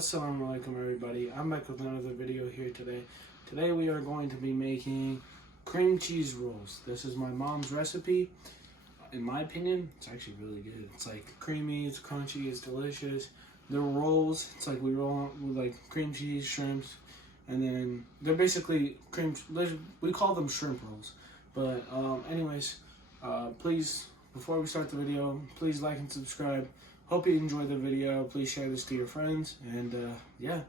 Assalamu alaikum everybody. I'm back with another video here today. Today we are going to be making cream cheese rolls. This is my mom's recipe. In my opinion, it's actually really good. It's like creamy, it's crunchy, it's delicious. They're rolls. It's like we roll with like cream cheese, shrimps, and then they're basically we call them shrimp rolls. But anyways, please, before we start the video, please like and subscribe. Hope you enjoyed the video. Please share this to your friends. And yeah,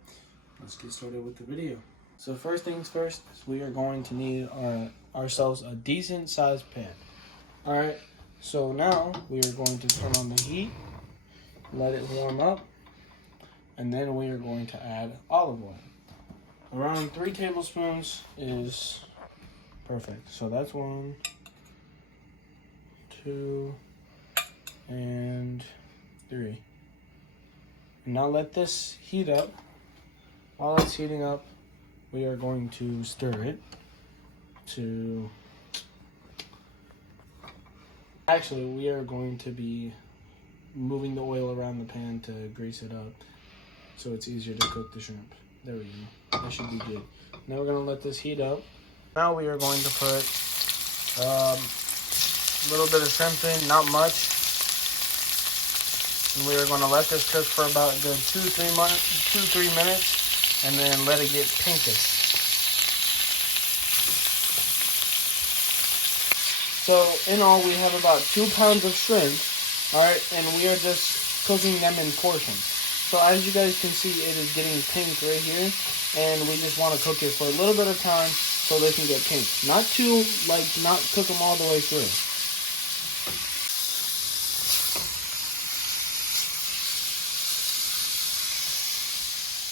let's get started with the video. So first things first, we are going to need ourselves a decent sized pan. Alright, so now we are going to turn on the heat, let it warm up, and then we are going to add olive oil. Around 3 tablespoons is perfect. So that's 1, 2, and 3. And now let this heat up. While it's heating up, we are going to stir it to... Actually, we are going to be moving the oil around the pan to grease it up so it's easier to cook the shrimp. There we go. That should be good. Now we're going to let this heat up. Now we are going to put a little bit of shrimp in, not much. And we are going to let this cook for about a good 2-3 minutes, and then let it get pinkish. So in all, we have about 2 pounds of shrimp, all right, and we are just cooking them in portions. So as you guys can see, it is getting pink right here, and we just want to cook it for a little bit of time so they can get pink. Not cook them all the way through.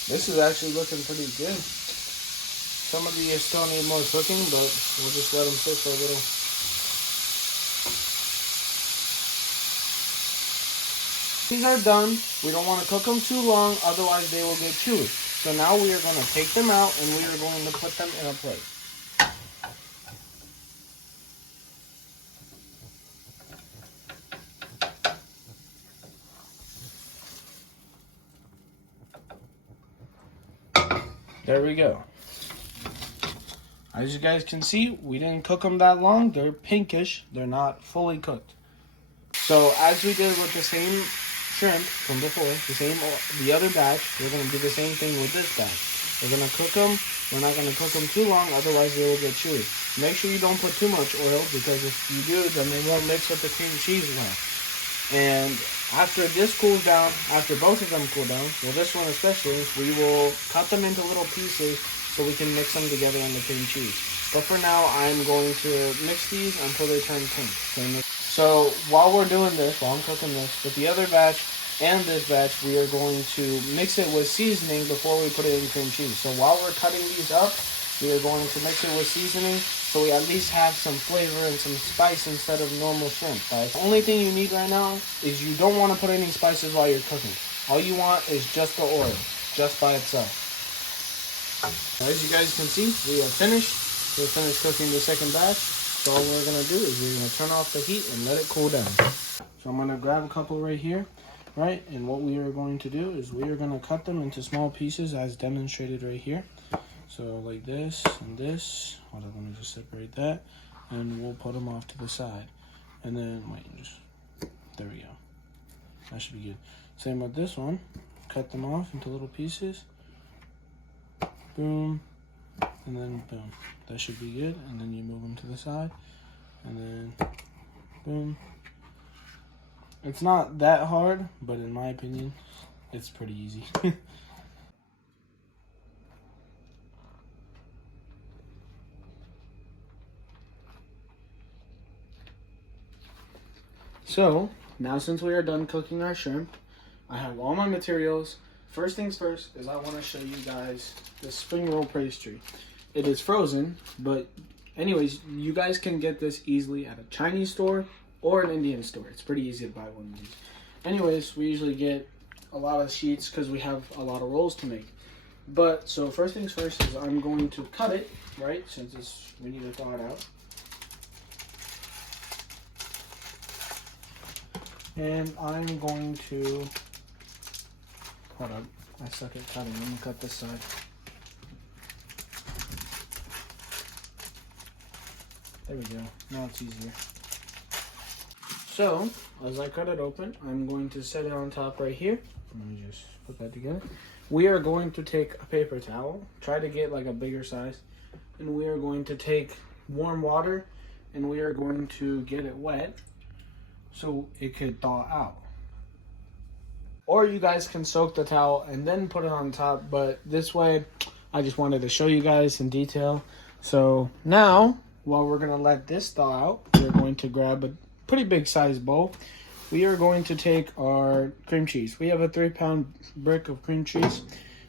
This is actually looking pretty good. Some of these still need more cooking, but we'll just let them sit for a little. These are done. We don't want to cook them too long, otherwise they will get chewy. So now we are going to take them out and we are going to put them in a plate. There we go. As you guys can see, we didn't cook them that long. They're pinkish. They're not fully cooked. So as we did with the same shrimp from before, the other batch, we're going to do the same thing with this batch. We're going to cook them. We're not going to cook them too long, otherwise they will get chewy. Make sure you don't put too much oil, because if you do, then they won't mix with the cream cheese well. And after this cools down, after both of them cool down, well, this one especially, we will cut them into little pieces so we can mix them together in the cream cheese. But for now, I'm going to mix these until they turn pink. So while we're doing this, while I'm cooking this, with the other batch and this batch, we are going to mix it with seasoning before we put it in cream cheese. So while we're cutting these up, we are going to mix it with seasoning so we at least have some flavor and some spice instead of normal shrimp, guys. The only thing you need right now is you don't want to put any spices while you're cooking. All you want is just the oil, just by itself. As you guys can see, we are finished. We're finished cooking the second batch. So all we're going to do is we're going to turn off the heat and let it cool down. So I'm going to grab a couple right here, right? And what we are going to do is we are going to cut them into small pieces as demonstrated right here. So like this and this. Hold on, let me just separate that. And we'll put them off to the side. And then, there we go. That should be good. Same with this one. Cut them off into little pieces. Boom. And then boom. That should be good. And then you move them to the side. And then boom. It's not that hard, but in my opinion, it's pretty easy. So, now since we are done cooking our shrimp, I have all my materials. First things first is I want to show you guys the spring roll pastry. It is frozen, but anyways, you guys can get this easily at a Chinese store or an Indian store. It's pretty easy to buy one of these. Anyways, we usually get a lot of sheets because we have a lot of rolls to make. But, so first things first is I'm going to cut it, right, since we need to thaw it out. And I'm going to, hold on, I suck at cutting. I'm gonna cut this side. There we go. Now it's easier. So, as I cut it open, I'm going to set it on top right here. Let me just put that together. We are going to take a paper towel, try to get like a bigger size, and we are going to take warm water and we are going to get it wet so it could thaw out. Or you guys can soak the towel and then put it on top, but this way I just wanted to show you guys in detail. So now, while we're gonna let this thaw out, we're going to grab a pretty big size bowl. We are going to take our cream cheese. We have a 3-pound brick of cream cheese.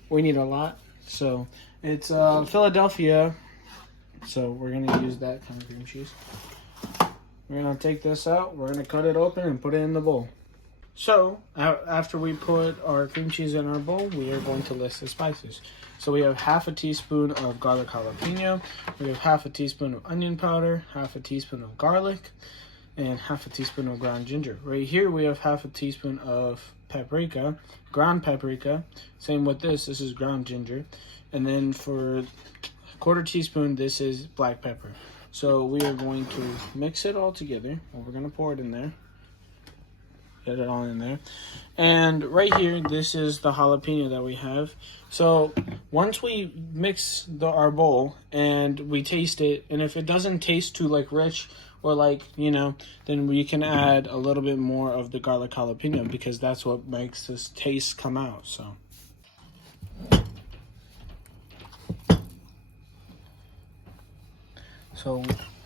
We need a lot, so it's Philadelphia. So we're gonna use that kind of cream cheese. We're gonna take this out. We're gonna cut it open and put it in the bowl. So after we put our cream cheese in our bowl, we are going to list the spices. So we have half a teaspoon of garlic jalapeno. We have half a teaspoon of onion powder, half a teaspoon of garlic, and half a teaspoon of ground ginger. Right here we have half a teaspoon of paprika, ground paprika. Same with this is ground ginger. And then for a quarter teaspoon, this is black pepper. So we are going to mix it all together, and we're gonna pour it in there. Get it all in there. And right here, this is the jalapeno that we have. So once we mix our bowl and we taste it, and if it doesn't taste too like rich or like, you know, then we can add a little bit more of the garlic jalapeno because that's what makes this taste come out. So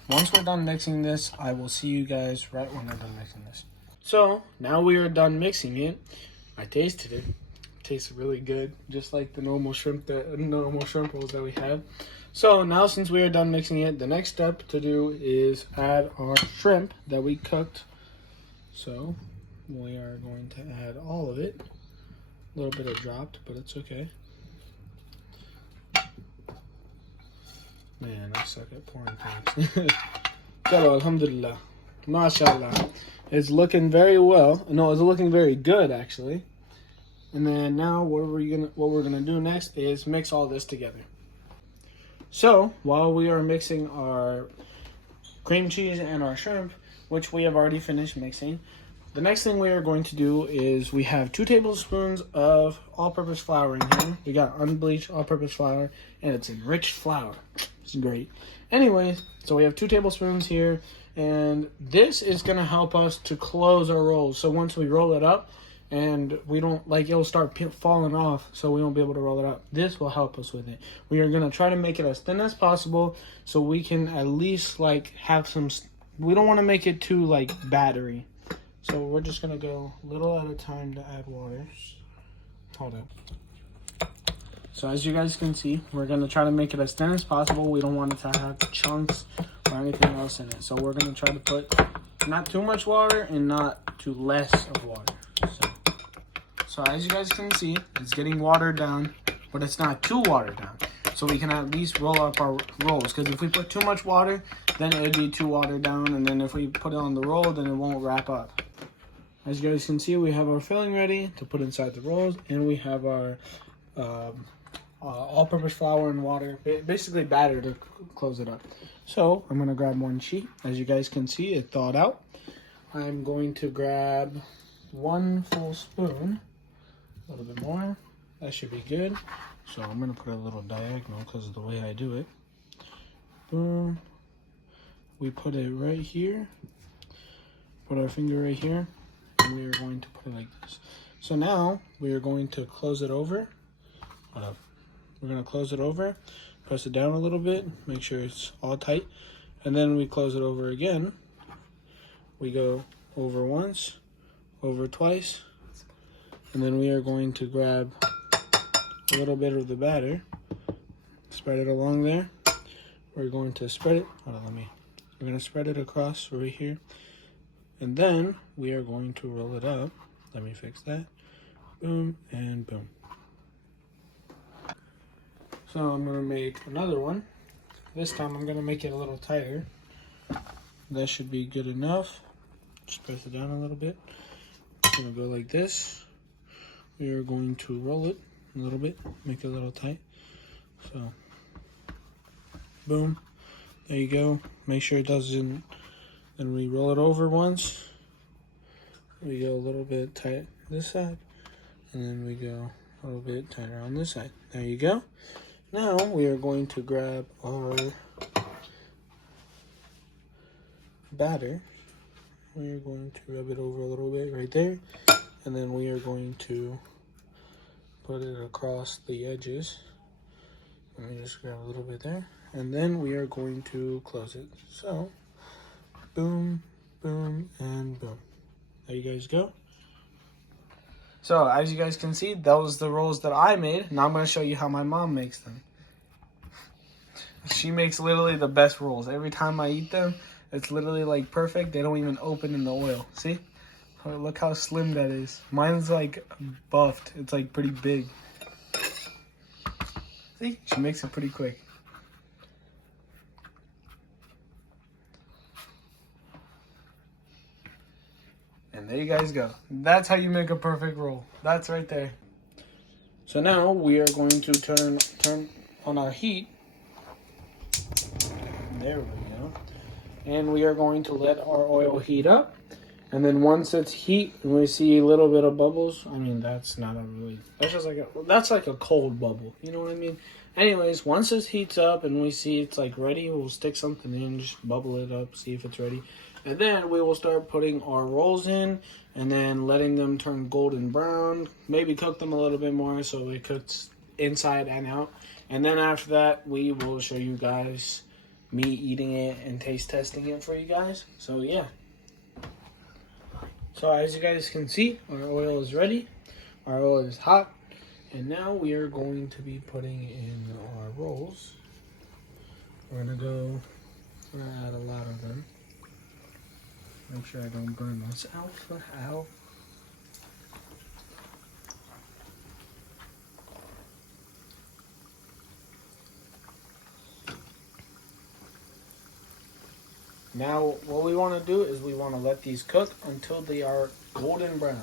once we're done mixing this, I will see you guys right when we're done mixing this. So now we are done mixing it. I tasted it. It tastes really good, just like the normal shrimp rolls that we have. So now since we are done mixing it, the next step to do is add our shrimp that we cooked. So we are going to add all of it. A little bit of dropped, but it's okay. Man, I suck at pouring things. Chalo, alhamdulillah. MashaAllah. It's looking very well. No, it's looking very good actually. And then now what we're gonna do next is mix all this together. So while we are mixing our cream cheese and our shrimp, which we have already finished mixing, the next thing we are going to do is we have 2 tablespoons of all-purpose flour in here. We got unbleached all-purpose flour, and it's enriched flour. It's great. Anyways, so we have 2 tablespoons here, and this is going to help us to close our rolls. So once we roll it up, and we don't, like, it'll start falling off, so we won't be able to roll it up. This will help us with it. We are going to try to make it as thin as possible so we can at least, like, have some, we don't want to make it too, like, battery. So we're just going to go a little at a time to add water. Hold up. So as you guys can see, we're going to try to make it as thin as possible. We don't want it to have chunks or anything else in it. So we're going to try to put not too much water and not too less of water. So as you guys can see, it's getting watered down, but it's not too watered down. So we can at least roll up our rolls. Because if we put too much water, then it would be too watered down. And then if we put it on the roll, then it won't wrap up. As you guys can see, we have our filling ready to put inside the rolls. And we have our all-purpose flour and water, basically batter to close it up. So I'm going to grab one sheet. As you guys can see, it thawed out. I'm going to grab 1 full spoon. A little bit more. That should be good. So I'm going to put a little diagonal because of the way I do it. Boom. We put it right here. Put our finger right here. And we are going to put it like this. So now we are going to close it over. Hold up. We're going to close it over. Press it down a little bit. Make sure it's all tight. And then we close it over again. We go over once. Over twice. And then we are going to grab a little bit of the batter, spread it along there. We're going to spread it, we're going to spread it across right here. And then we are going to roll it up. Let me fix that. Boom and boom. So I'm going to make another one. This time I'm going to make it a little tighter. That should be good enough. Just press it down a little bit. It's going to go like this. We are going to roll it a little bit, make it a little tight. So, boom, there you go. Make sure it doesn't, then we roll it over once. We go a little bit tight this side, and then we go a little bit tighter on this side. There you go. Now we are going to grab our batter. We are going to rub it over a little bit right there, and then we are going to put it across the edges. Let me just grab a little bit there, and then we are going to close it. So, boom, boom, and boom. There you guys go. So, as you guys can see, that was the rolls that I made. Now I'm going to show you how my mom makes them. She makes literally the best rolls. Every time I eat them, it's literally like perfect. They don't even open in the oil. See? Look how slim that is. Mine's like buffed. It's like pretty big. See? She makes it pretty quick. And there you guys go. That's how you make a perfect roll. That's right there. So now we are going to turn on our heat. There we go. And we are going to let our oil heat up. And then once it's heat and we see a little bit of bubbles, I mean, that's not a really, that's like a cold bubble. You know what I mean? Anyways, once it heats up and we see it's like ready, we'll stick something in, just bubble it up, see if it's ready. And then we will start putting our rolls in and then letting them turn golden brown. Maybe cook them a little bit more so it cooks inside and out. And then after that, we will show you guys me eating it and taste testing it for you guys. So yeah. So as you guys can see, our oil is ready. Our oil is hot. And now we are going to be putting in our rolls. We're gonna add a lot of them. Make sure I don't burn myself. Ow. Now, what we want to do is we want to let these cook until they are golden brown.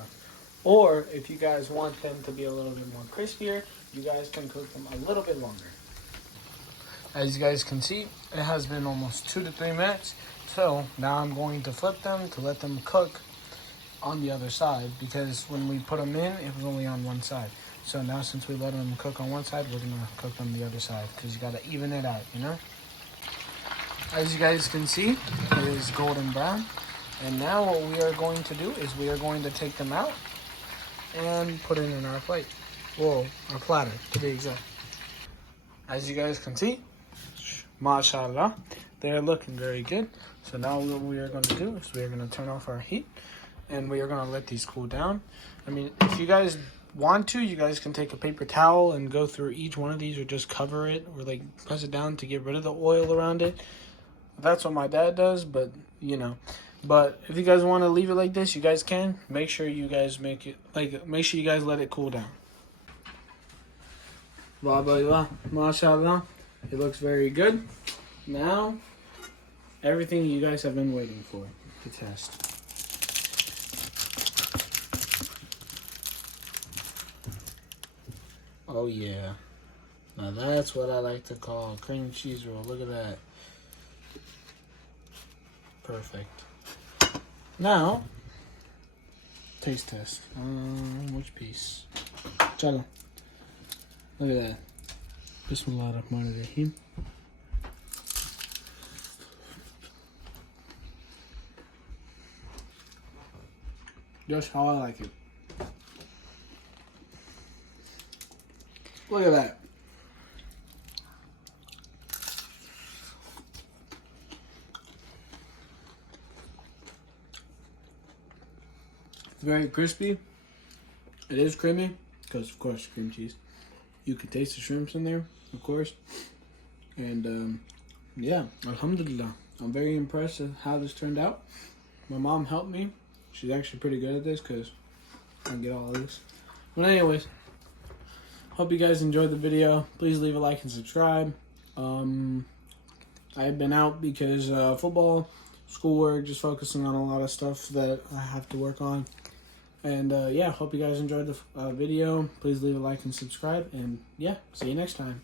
Or, if you guys want them to be a little bit more crispier, you guys can cook them a little bit longer. As you guys can see, it has been almost 2 to 3 minutes. So, now I'm going to flip them to let them cook on the other side. Because when we put them in, it was only on one side. So now since we let them cook on one side, we're going to cook on the other side. Because you got to even it out, you know? As you guys can see, it is golden brown. And now what we are going to do is we are going to take them out and put it in our plate. Well, our platter, to be exact. As you guys can see, mashallah, they're looking very good. So now what we are going to do is we are going to turn off our heat and we are going to let these cool down. I mean, if you guys want to, you guys can take a paper towel and go through each one of these or just cover it or like press it down to get rid of the oil around it. That's what my dad does, but you know. But if you guys want to leave it like this, you guys can. Make sure you guys make sure you guys let it cool down. Blah, blah, blah. Mashallah. It looks very good. Now, everything you guys have been waiting for to test. Oh, yeah. Now, that's what I like to call a cream cheese roll. Look at that. Perfect. Now, taste test. Which piece? Chala. Look at that. Bismillahirrahmanirrahim. Just how I like it. Look at that. Very crispy. It is creamy because, of course, cream cheese. You can taste the shrimps in there, of course. And yeah, alhamdulillah. I'm very impressed with how this turned out. My mom helped me. She's actually pretty good at this because I can get all of this. But anyways, hope you guys enjoyed the video. Please leave a like and subscribe. I've been out because football, schoolwork, just focusing on a lot of stuff that I have to work on. And yeah, hope you guys enjoyed the video. Please leave a like and subscribe. And yeah, see you next time.